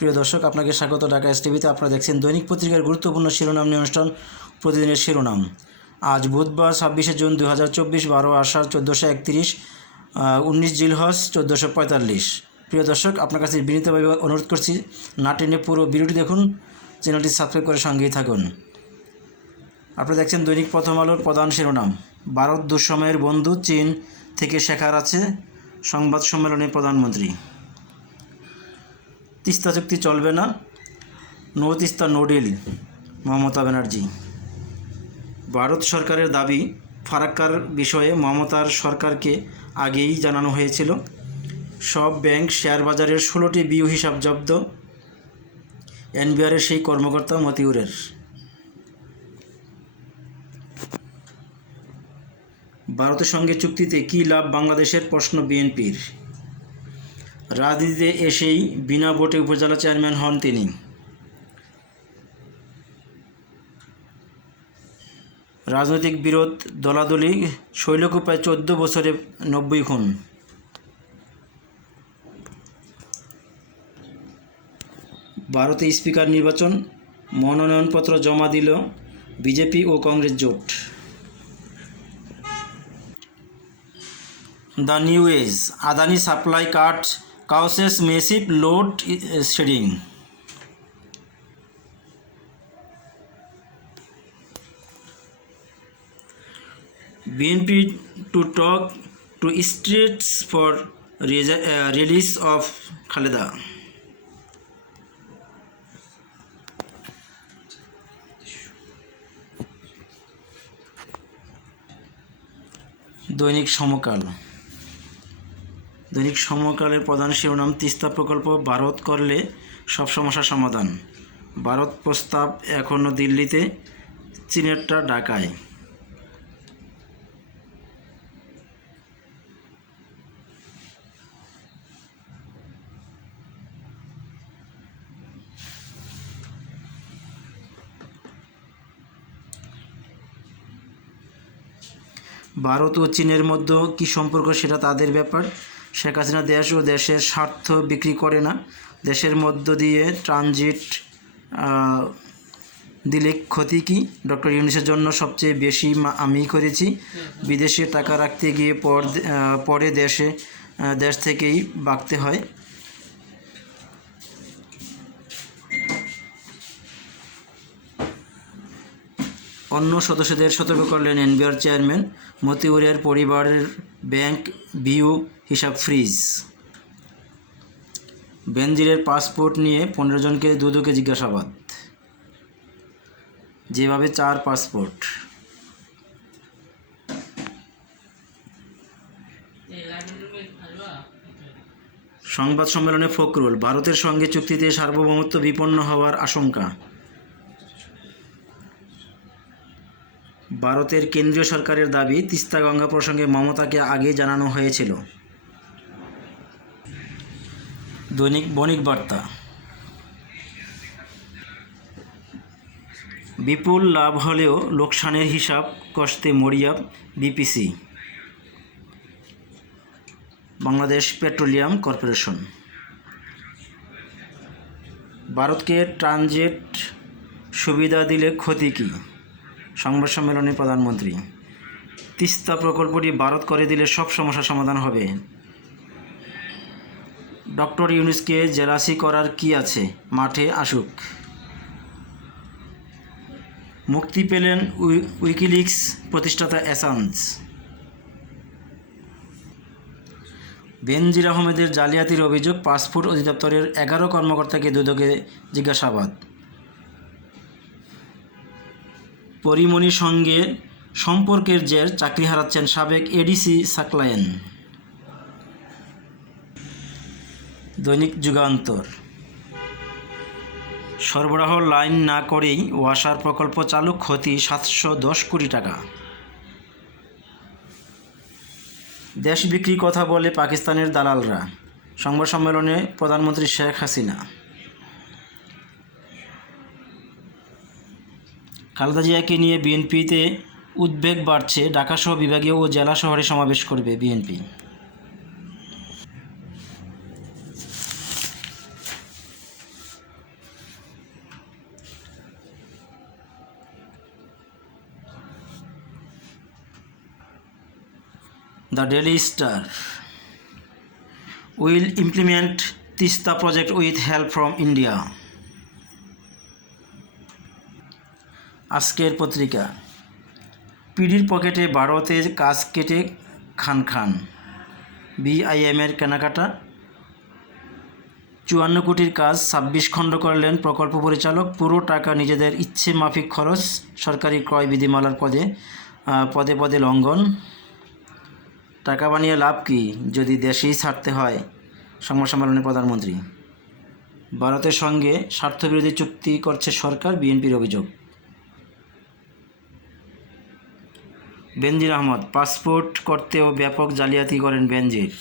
প্রিয় দর্শক, আপনাকে স্বাগত। ঢাকা এস টিভিতে আপনারা দেখছেন দৈনিক পত্রিকার গুরুত্বপূর্ণ শিরোনাম নিয়ে অনুষ্ঠান প্রতিদিনের শিরোনাম। আজ বুধবার ছাব্বিশে জুন দু হাজার চব্বিশ, বারো আষাঢ় চোদ্দোশো একত্রিশ উনিশ জিলহস চোদ্দোশো পঁয়তাল্লিশ। প্রিয় দর্শক, আপনার কাছে বিনীতভাবে অনুরোধ করছি, না টেনে পুরো ভিডিওটি দেখুন, চ্যানেলটি সাবস্ক্রাইব করে সঙ্গেই থাকুন। আপনারা দেখছেন দৈনিক প্রথম আলোর প্রধান শিরোনাম। ভারত দুঃসময়ের বন্ধু চীন থেকে শেখার আছে সংবাদ সম্মেলনে প্রধানমন্ত্রী। তিস্তা চুক্তি চলবে না। No Teesta, no deal Mamata Banerjee. Bharat সরকারের দাবি, ফারাক্কার বিষয়ে মমতার সরকারকে আগেই জানানো হয়েছিল। সব ব্যাংক শেয়ার বাজারের ষোলোটি বিউ হিসাব জব্দ। এনবিআরের সেই কর্মকর্তা মতিউরের। ভারতের সঙ্গে চুক্তিতে কী লাভ বাংলাদেশের প্রশ্ন বিএনপির। রাজনীতিতে এসেই বিনা ভোটে উপজেলা চেয়ারম্যান হন তিনি। রাজনৈতিক বিরোধ দলাদলি শৈলকুপায় চোদ্দ বছরে নব্বই খুন। ভারতে স্পিকার নির্বাচন, মনোনয়নপত্র জমা দিল বিজেপি ও কংগ্রেস জোট। The New Age, Adani supply cut causes massive load shedding. BNP to talk to states for release of Khaleda Dainik Samakal. Dainik সমকালের প্রধান শিরোনাম, তিস্তা প্রকল্প, ভারত করলে সব সমস্যার সমাধান। ভারত প্রস্তাব এখনও দিল্লিতে, চীনেরটা ঢাকায়। ভারত ও চীনের মধ্যে কী সম্পর্ক, সেটা তাদের ব্যাপার। শেখ হাসিনা দেশ ও দেশের স্বার্থ বিক্রি করে না। দেশের মধ্য দিয়ে ট্রানজিট দিলে ক্ষতি কি? ডক্টর ইউনিসের জন্য সবচেয়ে বেশি আমি করেছি। বিদেশে টাকা রাখতে গিয়ে পর পরে দেশে দেশ থেকেই বাঁকতে হয়। অন্য সদস্যদের সতর্ক করলেন এনবিআর চেয়ারম্যান, মতিউরের পরিবারের ব্যাংক বিউ হিসাব ফ্রিজ। বেনজিরের পাসপোর্ট নিয়ে পনেরো জনকে দুদকে জিজ্ঞাসাবাদ। যেভাবে চার পাসপোর্ট। সংবাদ সম্মেলনে ফখরুল, ভারতের সঙ্গে চুক্তিতে সার্বভৌমত্ব বিপন্ন হওয়ার আশঙ্কা। ভারতের কেন্দ্রীয় সরকারের দাবি, তিস্তা গঙ্গা প্রসঙ্গে মমতাকে আগেই জানানো হয়েছিল। দৈনিক বণিক বার্তা। বিপুল লাভ হলেও লোকসানের হিসাব কষতে মরিয়া বিপিসি। Bangladesh petroleum corporation. ভারতকে ট্রানজিট সুবিধা দিলে ক্ষতি কী? সংবাদ সম্মেলনে প্রধানমন্ত্রী, তিস্তা প্রকল্পটি ভারত করে দিলে সব সমস্যার সমাধান হবে। ডক্টর ইউনুসকে জেলাসি করার কি আছে? মাঠে আসুক। মুক্তি পেলেন উই- উইকিলিক্স প্রতিষ্ঠাতা অ্যাসান্স। বেনজির আহমেদের জালিয়াতির অভিযোগ পাসপোর্ট অধিদপ্তরের এগারো কর্মকর্তাকে দুদকে জিজ্ঞাসাবাদ। পরিমণির সঙ্গে সম্পর্কের জের চাকরি হারাচ্ছেন সাবেক এডিসি সাকলায়েন। দৈনিক যুগান্তর। সরবরাহ লাইন না করেই ওয়াসার প্রকল্প চালু, ক্ষতি সাতশো দশ কোটি টাকা। দেশ বিক্রি কথা বলে পাকিস্তানের দালালরা। সংবাদ সম্মেলনে প্রধানমন্ত্রী শেখ হাসিনা। খালেদা জিয়াকে নিয়ে বিএনপিতে উদ্বেগ বাড়ছে ঢাকাসহ বিভাগীয় ও জেলা শহরে সমাবেশ করবে BNP. The daily star will implement Teesta project with help from India. আজকের পত্রিকা। পিডির পকেটে ভারতে কাজ কেটে খান খান। বিআইএমের কেনাকাটা। চুয়ান্ন কোটির কাজ ছাব্বিশ খণ্ড করলেন প্রকল্প পরিচালক। পুরো টাকা নিজেদের ইচ্ছে মাফিক খরচ, সরকারি ক্রয় বিধিমালার পদে পদে পদে লঙ্ঘন। টাকা বানিয়ে লাভ কি? যদি দেশেই ছাড়তে হয় সংবাদ সম্মেলনে প্রধানমন্ত্রী। ভারতের সঙ্গে স্বার্থবিরোধী চুক্তি করছে সরকার, বিএনপির অভিযোগ। বেনজির আহমদ, পাসপোর্ট করতেও ব্যাপক জালিয়াতি করেন বেনজির।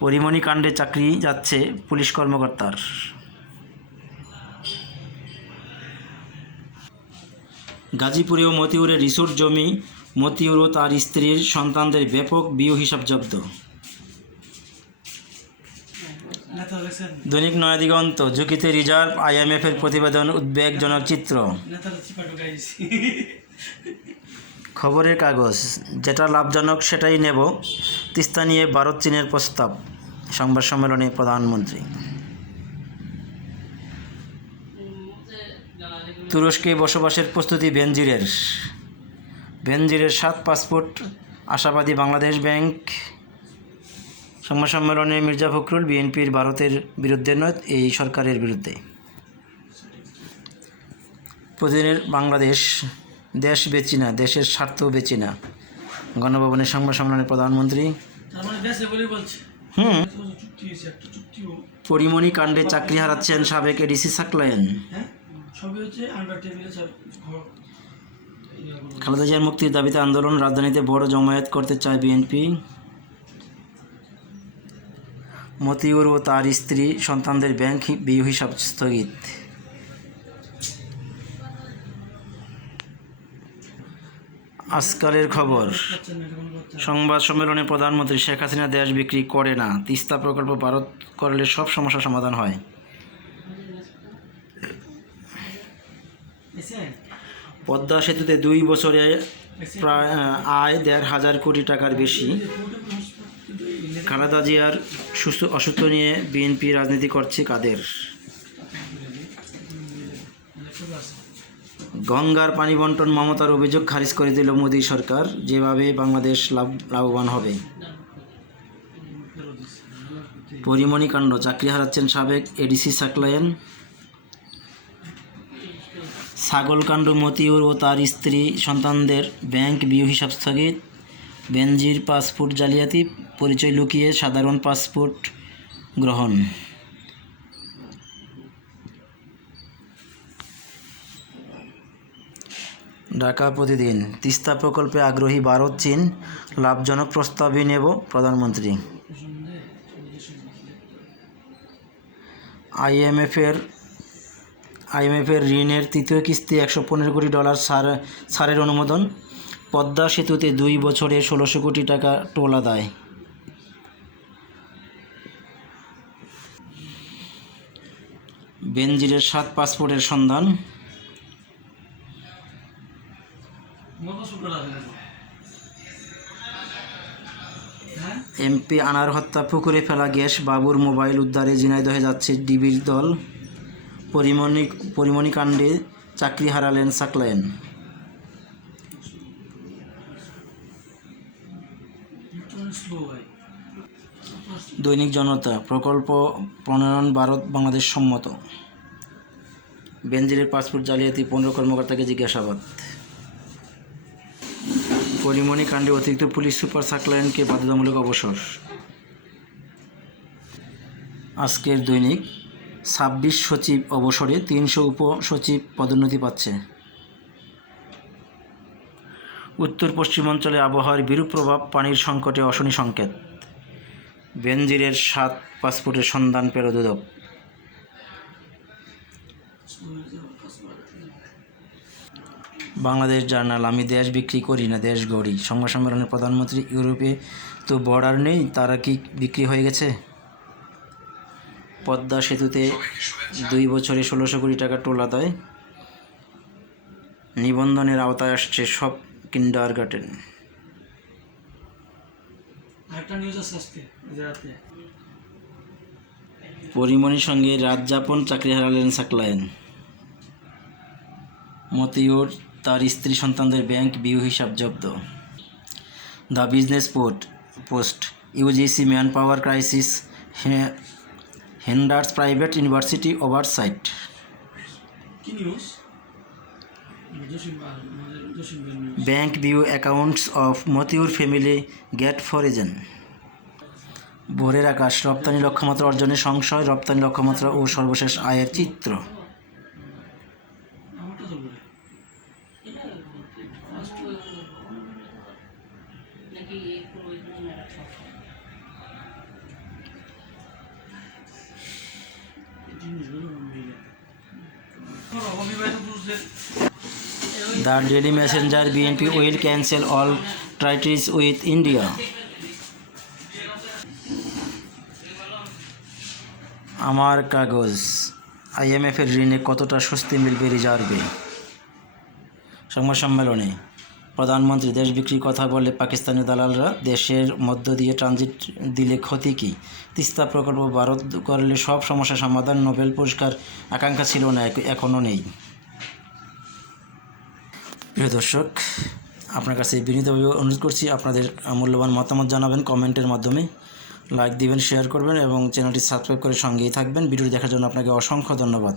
পরিমণি কাণ্ডে চাকরি যাচ্ছে পুলিশ কর্মকর্তার। গাজীপুরে ও মতিউরে রিসোর্ট জমি, মতিউর ও তার স্ত্রীর সন্তানদের ব্যাপক বিয় হিসাব জব্দ। দৈনিক নয়াদিগন্ত, ঝুঁকিতে রিজার্ভ আইএমএফের প্রতিবেদন উদ্বেগজনক চিত্র। খবরের কাগজ, যেটা লাভজনক সেটাই নেব, তিস্তা নিয়ে ভারত চীনের প্রস্তাব, সংবাদ সম্মেলনে প্রধানমন্ত্রী। তুরস্কে বসবাসের প্রস্তুতি বেনজিরের। বেনজিরের সাত পাসপোর্ট, আশাবাদী বাংলাদেশ ব্যাংক। সংবাদ সম্মেলনে মির্জা ফখরুল বিএনপির ভারতের বিরুদ্ধে নয়, এই সরকারের বিরুদ্ধে। প্রতিদিনের বাংলাদেশ। দেশ বেচি না দেশের স্বার্থ বেচি না। গণভবনের সংবাদ সম্মেলনে প্রধানমন্ত্রী মানে হুম। পরিমণি কাণ্ডে চাকরি হারাচ্ছেন সাবেক এডিসি সাকলায়েন। হ্যাঁ। খালেদা জিয়ার মুক্তির দাবিতে আন্দোলন রাজধানীতে বড় জমায়েত করতে চায় বিএনপি। মতিউর ও তার স্ত্রী সন্তানদের ব্যাংক বিয়ে হিসাব স্থগিত। আজকালের খবর। সংবাদ সম্মেলনে প্রধানমন্ত্রী শেখ হাসিনা দেশ বিক্রি করে না, তিস্তা প্রকল্প ভারত করলে সব সমস্যার সমাধান হয়। পদ্মা সেতুতে দুই বছরে প্রায়, আয় দেড় হাজার কোটি টাকার বেশি। খালেদা জিয়ার সুস্থ অসুস্থ নিয়ে বিএনপি রাজনীতি করছে কাদের? গঙ্গার পানি বন্টন মমতার অভিযোগ খারিজ করে দিল মোদী সরকার, যেভাবে বাংলাদেশ লাভ, লাভবান হবে। পরিমণিকাণ্ড, চাকরি হারাচ্ছেন সাবেক এডিসি সাকলায়েন। ছাগলকাণ্ড, মতিউর ও তার স্ত্রী সন্তানদের ব্যাংক বিয়ে হিসাব স্থগিত। বেনজির পাসপোর্ট জালিয়াতি, পরিচয় লুকিয়ে সাধারণ পাসপোর্ট গ্রহণ। ঢাকা প্রতিদিন তিস্তা প্রকল্পে আগ্রহী ভারত, চীন লাভজনক প্রস্তাবই নেব প্রধানমন্ত্রী। আইএমএফের আইএমএফের ঋণের তৃতীয় কিস্তি একশো পনেরো কোটি ডলার ছাড় ছাড়ের অনুমোদন। পদ্মা সেতুতে দুই বছরে ষোলোশো কোটি টাকা টোল আদায় বেনজিরের সাত পাসপোর্টের সন্ধান মতো শুক্র আছে দেখো হ্যাঁ এমপি আনার হত্যা পুকুরে ফেলা গ্যাস, বাবুর মোবাইল উদ্ধারে ঝিনাইদহে যাচ্ছে ডিবির দল। পরিমণি পরিমণিকাণ্ডে চাকরি হারালেন সাকলায়েন দৈনিক জনতা, প্রকল্প প্রণয়ন ভারত, বাংলাদেশ সম্মত। বেনজিরের পাসপোর্ট জালিয়াতি, পনেরো কর্মকর্তাকে জিজ্ঞাসাবাদ। পরিমণি কাণ্ডে অতিরিক্ত পুলিশ সুপার সাকলায়নকে বাধ্যতামূলক অবসর। আজকের দৈনিক ছাব্বিশ সচিব অবসরে তিনশো উপসচিব পদোন্নতি পাচ্ছে। উত্তর পশ্চিমাঞ্চলে আবহাওয়ার বিরূপ প্রভাব, পানির সংকটে অশনি সংকেত। বেনজিরের সাত পাসপোর্টের সন্ধান পেল দুদক। বাংলাদেশ জার্নাল আমি দেশ বিক্রি করি না দেশ গড়ি। সংবাদ সম্মেলনে প্রধানমন্ত্রী ইউরোপে তো বর্ডার নেই তারা কি বিক্রি হয়ে গেছে? পদ্মা সেতুতে দুই বছরে ষোলোশো কোটি টাকা টোল আদায় নিবন্ধনের আওতায় আসছে সব কিন্ডার গার্ডেন গুজরাটে। পরিমণির সঙ্গে রাত যাপন চাকরি হারালেন সাকলায়েন মতিউর তার স্ত্রী সন্তানদের ব্যাংক বিউ হিসাব জব্দ। The business port post UGC manpower crisis hinders private university oversight. Bank BO accounts of Motiur family get frozen Bhorer Akash রপ্তানি লক্ষ্যমাত্রা অর্জনের সংশয় রপ্তানি লক্ষ্যমাত্রা ও সর্বশেষ আয়ের চিত্র। Daily messenger BNP will cancel all treaties with India Amar Kagoj আইএমএফের ঋণে কতটা স্বস্তি মিলবে রিজার্ভে? সংবাদ সম্মেলনে প্রধানমন্ত্রী দেশ বিক্রির কথা বলে পাকিস্তানি দালালরা দেশের মধ্য দিয়ে ট্রানজিট দিলে ক্ষতি কী? তিস্তা প্রকল্প ভারত করলে সব সমস্যা সমাধান, নোবেল পুরস্কার, আকাঙ্ক্ষা ছিল না এখনও নেই। প্রিয় দর্শক, আপনার কাছে বিনীতভাবে অনুরোধ করছি, আপনাদের মূল্যবান মতামত জানাবেন কমেন্টের মাধ্যমে। লাইক দিবেন, শেয়ার করবেন এবং চ্যানেলটি সাবস্ক্রাইব করে সঙ্গেই থাকবেন। ভিডিওটি দেখার জন্য আপনাকে অসংখ্য ধন্যবাদ।